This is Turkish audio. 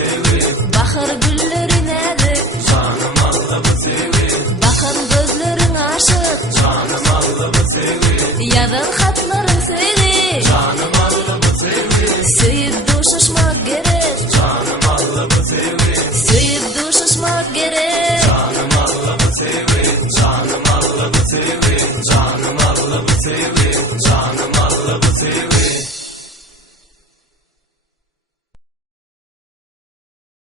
sevip Bahar gülleri nazik canım Allah'ımı sevip Bakan gözlerin aşık canım Allah'ımı sevip Yazan hatların seni canım Allah'ımı sevip Söyüp duşuşmak gerek canım Allah'ımı sevip Söyüp duşuşmak gerek canım Allah'ımı sevip canım Allah'ımı sevip canım Allah'ımı sevip